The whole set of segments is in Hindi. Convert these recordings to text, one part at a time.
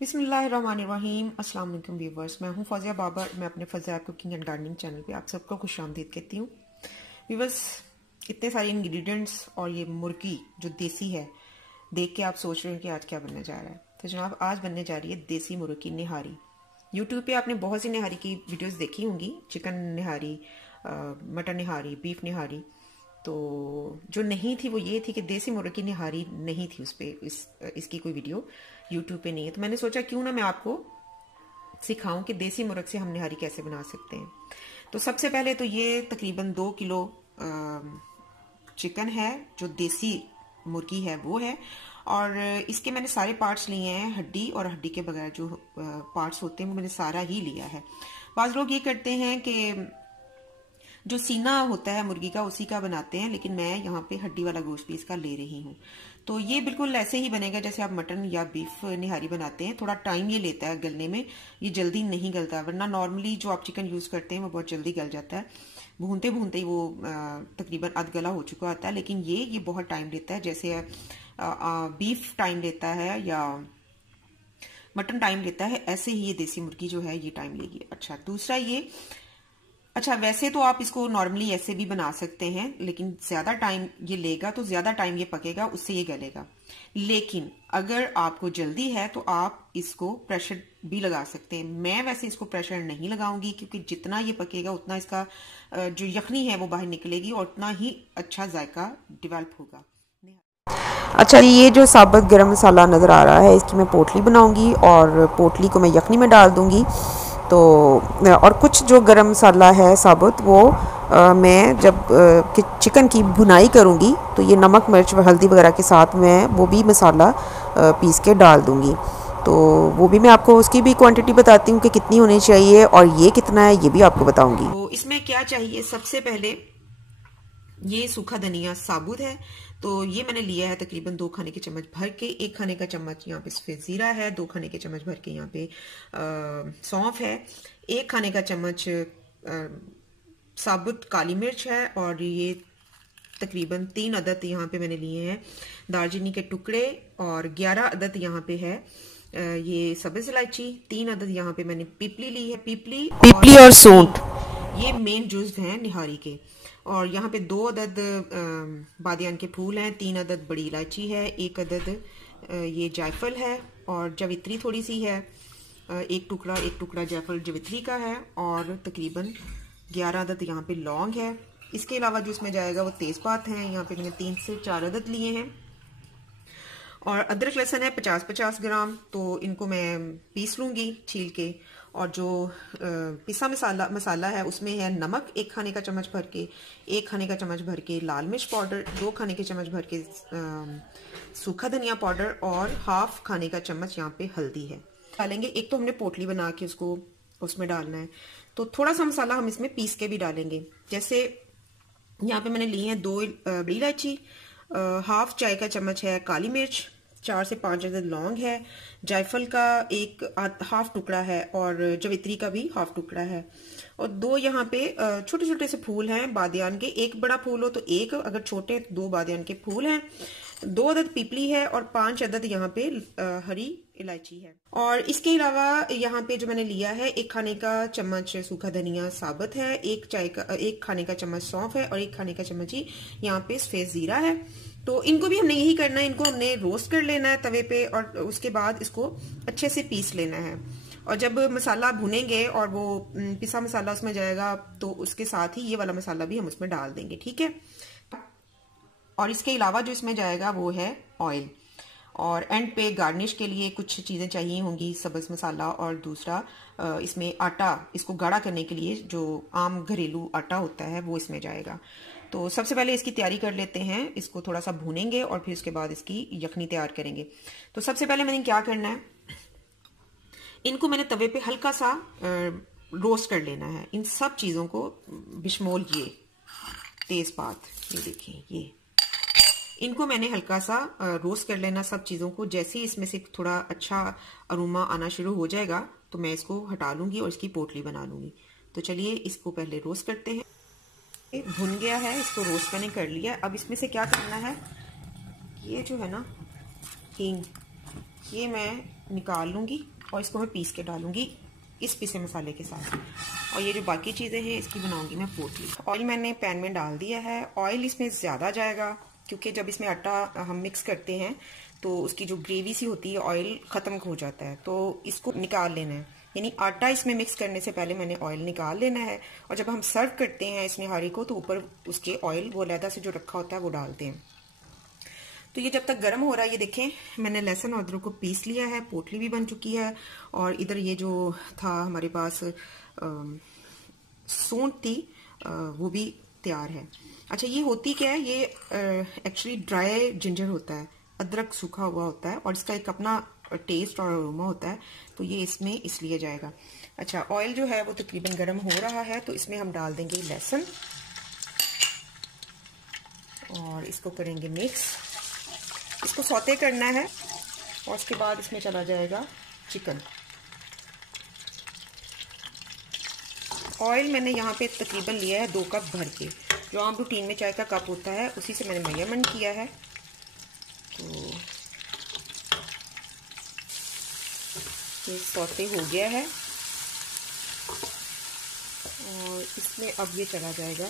बिस्मिल्लाहिर्रहमानिर्रहीम। अस्सलाम वालेकुम व्यूवर्स, मैं हूं फौजिया बाबर। मैं अपने Fauzia cooking and gardening channel पे आप सबको खुशामदीद कहती हूँ। व्यूवर्स, इतने सारे इंग्रेडिएंट्स और ये मुर्गी जो देसी है, देख के आप सोच रहे हैं कि आज क्या बनने जा रहा है। तो जनाब, आज बनने जा रही है देसी मुर्गी की निहारी। यूट्यूब पे आपने बहुत सी निहारी की वीडियोस देखी होंगी, चिकन निहारी, मटन निहारी, बीफ निहारी। तो जो नहीं थी वो ये थी कि देसी मुर्गी की निहारी नहीं थी उस पर, इसकी कोई वीडियो यूट्यूब पे नहीं है। तो मैंने सोचा क्यों ना मैं आपको सिखाऊं कि देसी मुर्ग से हम निहारी कैसे बना सकते हैं। तो सबसे पहले तो ये तकरीबन 2 किलो चिकन है, जो देसी मुर्गी है वो है। और इसके मैंने सारे पार्ट्स लिए हैं, हड्डी और हड्डी के बगैर जो पार्ट्स होते हैं वो मैंने सारा ही लिया है। बाज़ लोग ये करते हैं कि जो सीना होता है मुर्गी का उसी का बनाते हैं, लेकिन मैं यहाँ पे हड्डी वाला गोश्त भी इसका ले रही हूँ। तो ये बिल्कुल ऐसे ही बनेगा जैसे आप मटन या बीफ निहारी बनाते हैं। थोड़ा टाइम ये लेता है गलने में, ये जल्दी नहीं गलता, वरना नॉर्मली जो आप चिकन यूज करते हैं वो बहुत जल्दी गल जाता है। भूनते भूनते ही वो तकरीबन अध गला हो चुका होता है। लेकिन ये बहुत टाइम लेता है, जैसे बीफ टाइम लेता है या मटन टाइम लेता है, ऐसे ही ये देसी मुर्गी जो है ये टाइम लेगी। अच्छा, दूसरा ये, अच्छा वैसे तो आप इसको नॉर्मली ऐसे भी बना सकते हैं, लेकिन ज्यादा टाइम ये लेगा, तो ज्यादा टाइम ये पकेगा, उससे ये गलेगा। लेकिन अगर आपको जल्दी है तो आप इसको प्रेशर भी लगा सकते हैं। मैं वैसे इसको प्रेशर नहीं लगाऊंगी, क्योंकि जितना ये पकेगा उतना इसका जो यखनी है वो बाहर निकलेगी और उतना ही अच्छा जायका डेवलप होगा। अच्छा, ये जो साबुत गरम मसाला नज़र आ रहा है, इसकी मैं पोटली बनाऊंगी और पोटली को मैं यखनी में डाल दूंगी। तो और कुछ जो गरम मसाला है साबुत, वो मैं जब चिकन की भुनाई करूंगी तो ये नमक मिर्च व हल्दी वगैरह के साथ मैं वो भी मसाला पीस के डाल दूंगी। तो वो भी मैं आपको उसकी भी क्वांटिटी बताती हूँ कि कितनी होनी चाहिए, और ये कितना है ये भी आपको बताऊंगी। तो इसमें क्या चाहिए, सबसे पहले ये सूखा धनिया साबुत है, तो ये मैंने लिया है तकरीबन 2 खाने के चम्मच भर के। 1 खाने का चम्मच यहाँ पे सफेद जीरा है, 2 खाने के चम्मच भर के यहाँ पे सौंफ है, 1 खाने का चम्मच साबुत काली मिर्च है, और ये तकरीबन 3 अदद यहाँ पे मैंने लिए हैं दालचीनी के टुकड़े, और 11 अदद यहाँ पे है ये सब्ज इलायची, 3 अदद यहाँ पे मैंने पीपली ली है, पीपली और सूंठ, ये मेन जुज़ हैं निहारी के। और यहाँ पे 2 अदद बादियान के फूल हैं, 3 अदद बड़ी इलायची है, 1 अदद ये जायफल है, और जवित्री थोड़ी सी है, एक टुकड़ा जायफल जवित्री का है, और तकरीबन 11 अदद यहाँ पे लौंग है। इसके अलावा जो इसमें जाएगा वो तेज़पात हैं, यहाँ पे मैंने 3 से 4 अदद लिए हैं। और अदरक लहसुन है 50-50 ग्राम, तो इनको मैं पीस लूँगी छील के। और जो पिसा मसाला है उसमें है नमक 1 खाने का चम्मच भर के, 1 खाने का चम्मच भर के लाल मिर्च पाउडर, 2 खाने के चम्मच भर के सूखा धनिया पाउडर, और हाफ खाने का चम्मच यहाँ पे हल्दी है डालेंगे। एक तो हमने पोटली बना के उसको उसमें डालना है, तो थोड़ा सा मसाला हम इसमें पीस के भी डालेंगे। जैसे यहाँ पे मैंने ली है 2 बड़ी इलायची, हाफ चाय का चम्मच है काली मिर्च, 4 से 5 अदद लौंग है, जायफल का हाफ टुकड़ा है, और जवित्री का भी हाफ टुकड़ा है, और 2 यहाँ पे छोटे छोटे से फूल हैं बादियान के। 1 बड़ा फूल हो तो 1, अगर छोटे 2 बादियान के फूल हैं, 2 अदद पीपली है, और 5 अदद यहाँ पे हरी इलायची है। और इसके अलावा यहाँ पे जो मैंने लिया है 1 खाने का चम्मच सूखा धनिया साबुत है, 1 खाने का चम्मच सौंफ है, और 1 खाने का चम्मच ही यहाँ पे सफेद जीरा है। तो इनको भी हमने यही करना है, इनको हमने रोस्ट कर लेना है तवे पे, और उसके बाद इसको अच्छे से पीस लेना है। और जब मसाला भुनेंगे और वो पिसा मसाला उसमें जाएगा, तो उसके साथ ही ये वाला मसाला भी हम उसमें डाल देंगे, ठीक है। और इसके अलावा जो इसमें जाएगा वो है ऑयल, और एंड पे गार्निश के लिए कुछ चीज़ें चाहिए होंगी, सब्ज़ मसाला, और दूसरा इसमें आटा, इसको गाढ़ा करने के लिए जो आम घरेलू आटा होता है वो इसमें जाएगा। तो सबसे पहले इसकी तैयारी कर लेते हैं, इसको थोड़ा सा भूनेंगे और फिर उसके बाद इसकी यखनी तैयार करेंगे। तो सबसे पहले मैंने क्या करना है, इनको मैंने तवे पे हल्का सा रोस्ट कर लेना है, इन सब चीज़ों को बिशमोल ये तेज़पात, ये देखिए, ये इनको मैंने हल्का सा रोस्ट कर लेना सब चीज़ों को। जैसे ही इसमें से थोड़ा अच्छा अरोमा आना शुरू हो जाएगा तो मैं इसको हटा लूँगी और इसकी पोटली बना लूँगी। तो चलिए इसको पहले रोस्ट करते हैं। भुन गया है, इसको रोस्ट मैंने कर लिया। अब इसमें से क्या करना है, ये जो है ना हींग, ये मैं निकाल लूँगी और इसको मैं पीस के डालूँगी इस पिसे मसाले के साथ। और ये जो बाकी चीज़ें हैं इसकी बनाऊँगी मैं पोटली। ऑयल मैंने पैन में डाल दिया है। ऑयल इसमें ज़्यादा जाएगा क्योंकि जब इसमें आटा हम मिक्स करते हैं तो उसकी जो ग्रेवी सी होती है ऑयल ख़त्म हो जाता है, तो इसको निकाल लेना है। यानी आटा इसमें मिक्स करने से पहले मैंने ऑयल निकाल लेना है, और जब हम सर्व करते हैं इस निहारी को तो ऊपर उसके ऑयल वो अलहदा से जो रखा होता है वो डालते हैं। तो ये जब तक गर्म हो रहा है, ये देखें मैंने लहसुन और अदरक को पीस लिया है, पोटली भी बन चुकी है, और इधर ये जो था हमारे पास सूंठ थी वो भी तैयार है। अच्छा, ये होती क्या है, ये एक्चुअली ड्राई जिंजर होता है, अदरक सूखा हुआ होता है और इसका एक अपना टेस्ट और अरोमा होता है, तो ये इसमें इसलिए जाएगा। अच्छा, ऑयल जो है वो तकरीबन गर्म हो रहा है, तो इसमें हम डाल देंगे लहसुन और इसको करेंगे मिक्स। इसको सौते करना है और उसके बाद इसमें चला जाएगा चिकन। ऑयल मैंने यहाँ पे तकरीबन लिया है 2 कप भर के, जो आम रूटीन में चाय का कप होता है उसी से मैंने मेजरमेंट किया है। तो ये सौते हो गया है और इसमें अब ये चला जाएगा।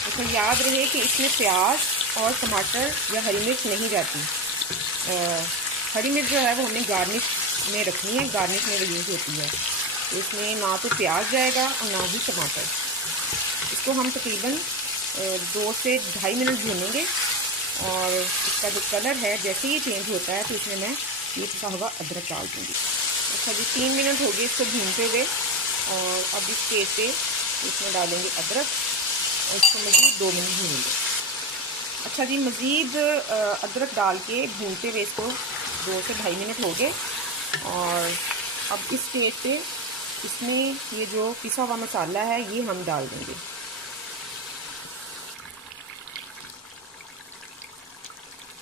अच्छा, याद रहे कि इसमें प्याज और टमाटर या हरी मिर्च नहीं जाती। हरी मिर्च जो है वो हमने गार्निश में रखनी है, गार्निश में यूज़ होती है। तो इसमें ना तो प्याज जाएगा और ना ही टमाटर। इसको हम तकरीबन 2 से 2.5 मिनट भूनेंगे और इसका जो कलर है जैसे ही चेंज होता है तो इसमें मैं ये पिसा हुआ अदरक डाल दूँगी। अच्छा जी, 3 मिनट हो गए इसको भूनते हुए और अब इस स्टेज पे इसमें डालेंगे अदरक और इसको मज़ीद 2 मिनट भूनेंगे। अच्छा जी, मज़ीद अदरक डाल के भूनते हुए इसको 2 से 2.5 मिनट हो गए और अब इस स्टेज पे इसमें ये जो पिसा हुआ मसाला है ये हम डाल देंगे।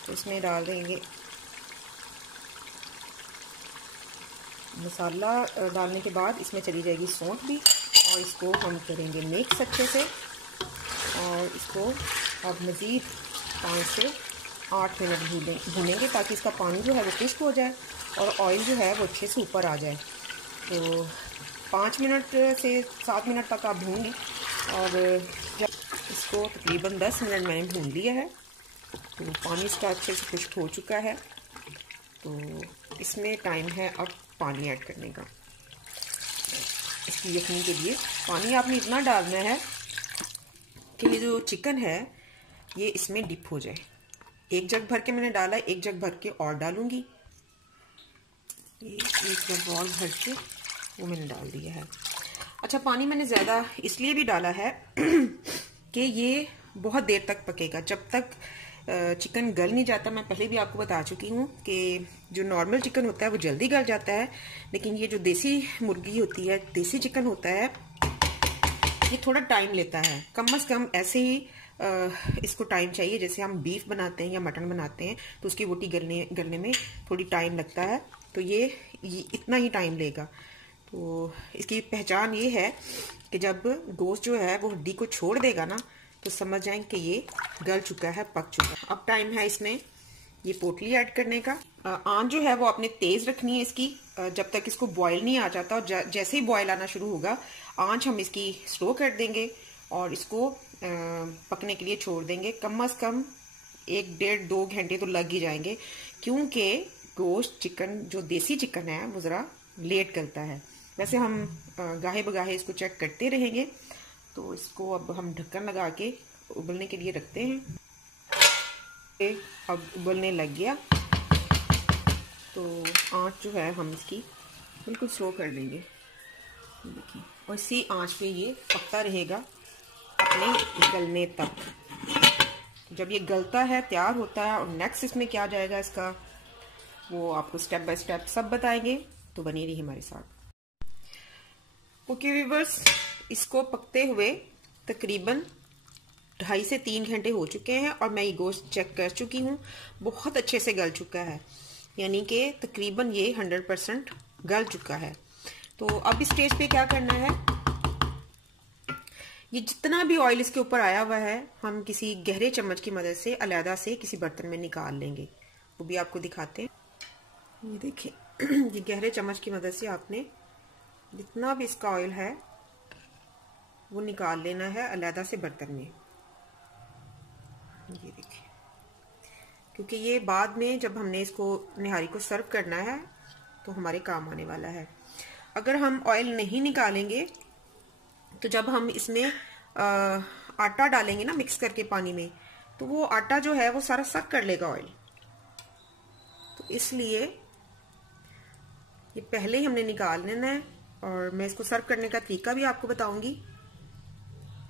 तो इसमें डाल देंगे मसाला। डालने के बाद इसमें चली जाएगी सौंठ भी और इसको हम करेंगे मिक्स अच्छे से और इसको अब मज़ीद 5 से 8 मिनट भूनेंगे ताकि इसका पानी जो है वो खुश्क हो जाए और ऑयल जो है वो अच्छे से ऊपर आ जाए। तो 5 मिनट से 7 मिनट तक आप भूनेंगे और जब इसको तकरीबन 10 मिनट मैंने भून लिया है तो पानी इसका अच्छे से खुश्क हो चुका है। तो इसमें टाइम है अब पानी ऐड करने का। इसकी यखनी के लिए पानी आपने इतना डालना है कि ये जो चिकन है ये इसमें डिप हो जाए। 1 जग भर के मैंने डाला, 1 जग भर के और डालूंगी। ये 1 जग और भर के वो मैंने डाल दिया है। अच्छा, पानी मैंने ज़्यादा इसलिए भी डाला है कि ये बहुत देर तक पकेगा, जब तक चिकन गल नहीं जाता। मैं पहले भी आपको बता चुकी हूँ कि जो नॉर्मल चिकन होता है वो जल्दी गल जाता है, लेकिन ये जो देसी मुर्गी होती है, देसी चिकन होता है, ये थोड़ा टाइम लेता है। कम से कम ऐसे ही इसको टाइम चाहिए जैसे हम बीफ बनाते हैं या मटन बनाते हैं तो उसकी बोटी गलने में थोड़ी टाइम लगता है, तो ये इतना ही टाइम लेगा। तो इसकी पहचान ये है कि जब गोश्त जो है वो हड्डी को छोड़ देगा ना तो समझ जाएं कि ये गल चुका है, पक चुका है। अब टाइम है इसमें ये पोटली ऐड करने का। आंच जो है वो आपने तेज रखनी है इसकी, जब तक इसको बॉयल नहीं आ जाता। और जैसे ही बॉयल आना शुरू होगा आंच हम इसकी स्लो कर देंगे और इसको पकने के लिए छोड़ देंगे। कम से कम 1, 1.5, 2 घंटे तो लग ही जाएंगे, क्योंकि गोश्त चिकन जो देसी चिकन है वो ज़रा लेट गलता है। वैसे हम गाहे बगाहे इसको चेक करते रहेंगे। तो इसको अब हम ढक्कन लगा के उबलने के लिए रखते हैं। अब उबलने लग गया तो आंच जो है हम इसकी बिल्कुल स्लो कर देंगे। देखिए, और इसी आंच पे ये पकता रहेगा अपने गलने तक। जब ये गलता है, तैयार होता है, और नेक्स्ट इसमें क्या जाएगा इसका वो आपको स्टेप बाय स्टेप सब बताएंगे, तो बनी रही हमारे साथ। ओके व्यूअर्स, इसको पकते हुए तकरीबन 2.5 से 3 घंटे हो चुके हैं और मैं ये गोश्त चेक कर चुकी हूँ, बहुत अच्छे से गल चुका है, यानी कि तकरीबन ये 100% गल चुका है। तो अब इस स्टेज पे क्या करना है, ये जितना भी ऑयल इसके ऊपर आया हुआ है हम किसी गहरे चम्मच की मदद से अलहदा से किसी बर्तन में निकाल लेंगे, वो भी आपको दिखाते हैं। ये देखिए ये गहरे चम्मच की मदद से आपने जितना भी इसका ऑयल है वो निकाल लेना है अलहदा से बर्तन में। ये देखिए, क्योंकि ये बाद में जब हमने इसको निहारी को सर्व करना है तो हमारे काम आने वाला है। अगर हम ऑयल नहीं निकालेंगे तो जब हम इसमें आटा डालेंगे ना मिक्स करके पानी में, तो वो आटा जो है वो सारा सक कर लेगा ऑयल। तो इसलिए ये पहले ही हमने निकाल लेना है, और मैं इसको सर्व करने का तरीका भी आपको बताऊंगी।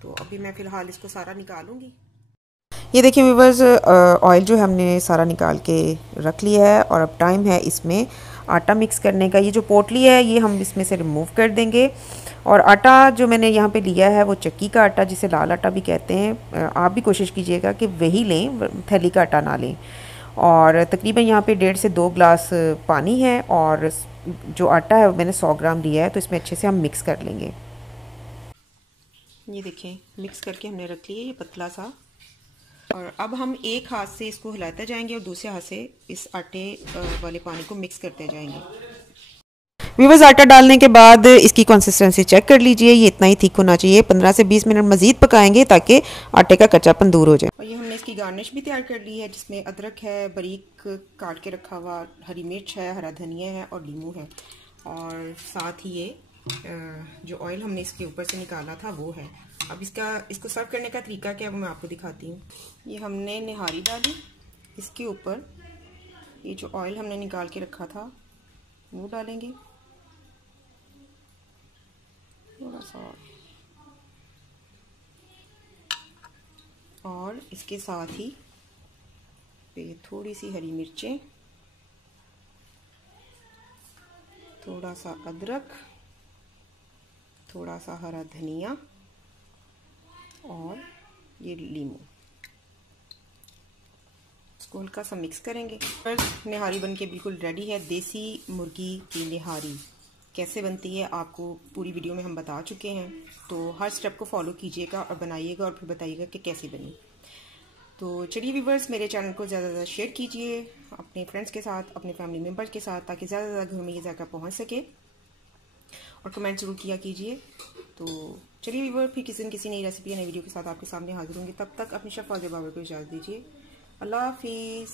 तो अभी मैं फिलहाल इसको सारा निकालूंगी। ये देखिए व्यूअर्स, ऑयल जो हमने सारा निकाल के रख लिया है, और अब टाइम है इसमें आटा मिक्स करने का। ये जो पोटली है ये हम इसमें से रिमूव कर देंगे, और आटा जो मैंने यहाँ पे लिया है वो चक्की का आटा, जिसे लाल आटा भी कहते हैं। आप भी कोशिश कीजिएगा कि वही लें, थैली का आटा ना लें। और तकरीबन यहाँ पे 1.5 से 2 गिलास पानी है, और जो आटा है मैंने 100 ग्राम लिया है। तो इसमें अच्छे से हम मिक्स कर लेंगे। ये देखें मिक्स करके हमने रख लिया ये पतला सा, और अब हम एक हाथ से इसको हिलाते जाएंगे और दूसरे हाथ से इस आटे वाले पानी को मिक्स करते जाएंगे। व्यूअर्स, आटा डालने के बाद इसकी कंसिस्टेंसी चेक कर लीजिए, ये इतना ही थिक होना चाहिए। 15 से 20 मिनट मजीद पकाएंगे ताकि आटे का कच्चापन दूर हो जाए। और ये हमने इसकी गार्निश भी तैयार कर ली है, जिसमें अदरक है बारीक काट के रखा हुआ, हरी मिर्च है, हरा धनिया है और नींबू है, और साथ ही ये जो ऑयल हमने इसके ऊपर से निकाला था वो है। अब इसको सर्व करने का तरीका क्या है वो मैं आपको दिखाती हूँ। ये हमने निहारी डाली, इसके ऊपर ये जो ऑयल हमने निकाल के रखा था वो डालेंगे, थोड़ा सा, और इसके साथ ही पे थोड़ी सी हरी मिर्चें, थोड़ा सा अदरक, थोड़ा सा हरा धनिया और ये नींबू। इसको हल्का सा मिक्स करेंगे। निहारी बनके बिल्कुल रेडी है। देसी मुर्गी की निहारी कैसे बनती है आपको पूरी वीडियो में हम बता चुके हैं, तो हर स्टेप को फॉलो कीजिएगा और बनाइएगा और फिर बताइएगा कि कैसी बनी। तो चलिए व्यूअर्स, मेरे चैनल को ज़्यादा से ज़्यादा शेयर कीजिए अपने फ्रेंड्स के साथ, अपने फैमिली मेम्बर्स के साथ, ताकि ज़्यादा से ज़्यादा घर में ये जाकर पहुँच सके, और कमेंट जरूर किया कीजिए। तो चलिए व्यूअर्स, फिर किसी नई रेसिपी या नई वीडियो के साथ आपके सामने हाजिर होंगे। तब तक अपनी शेफ फाजिल बाबर को इजाज़त दीजिए। अल्लाह हाफिज़।